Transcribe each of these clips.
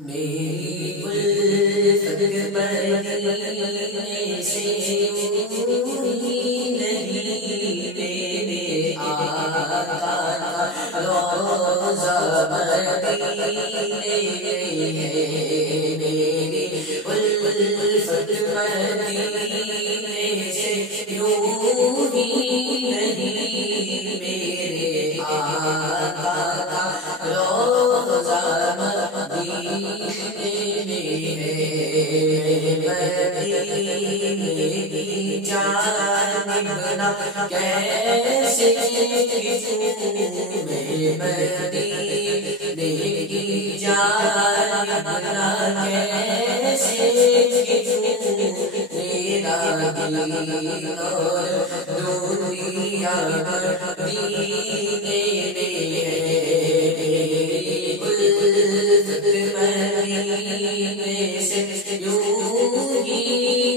میری الفت مدینے سے نہیں میرے آقا کا روضہ مدینے ہے میری الفت مدینے سے یوں ہی نہیں میرے آقا کا روضہ مدینے ہے مدینے کی جانب نہ کیسے مدینے کی جانب نہ کیسے تیرا دین اور دنیا مدینے میں ہے مدینے سے یوں ہی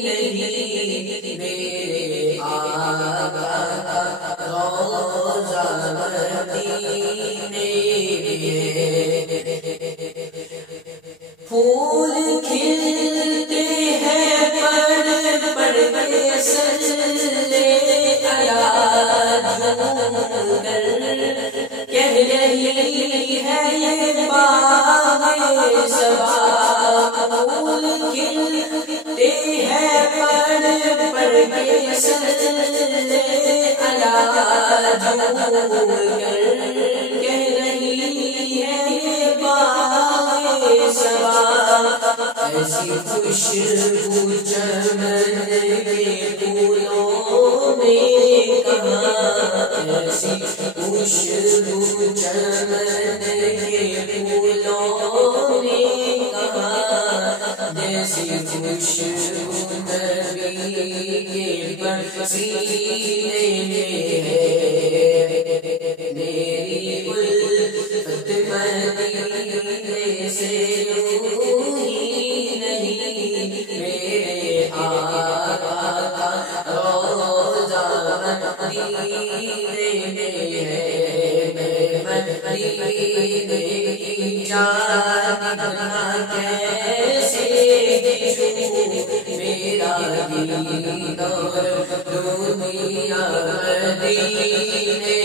نہیں میرے آقا کا روضہ مدینے پھول کھلتے ہیں پر سجدے علی جھومر کہہ رہی ہے یہ باغ صبا پھول کھلتے ہیں پر سجدے علی جھومر کہہ رہی ہے یہ باغ صبا ایسی خوشبو چمن کے پھولوں میں کہاں ایسی خوشبو چمن کے پھولوں میں کہاں جیسی خوشبو نبی کے پسینے میں ہے میری الفت مدینے سے مدینے ہے مدینے کی جانب نہ کیسے جوں میرا دین اور دنیا مدینے میں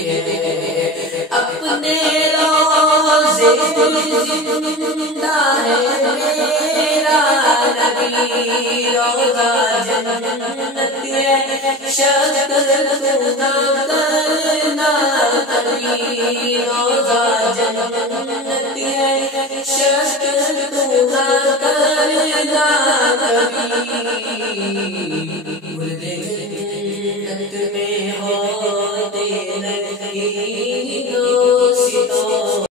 ہے اپنے روضے زندہ ہے میرا نبی روضہ جنت ہے شک نہ کرنا کبھی روضہ جنت ہے شک نہ کرنا کبھی مرد جنت میں ہوتے نہیں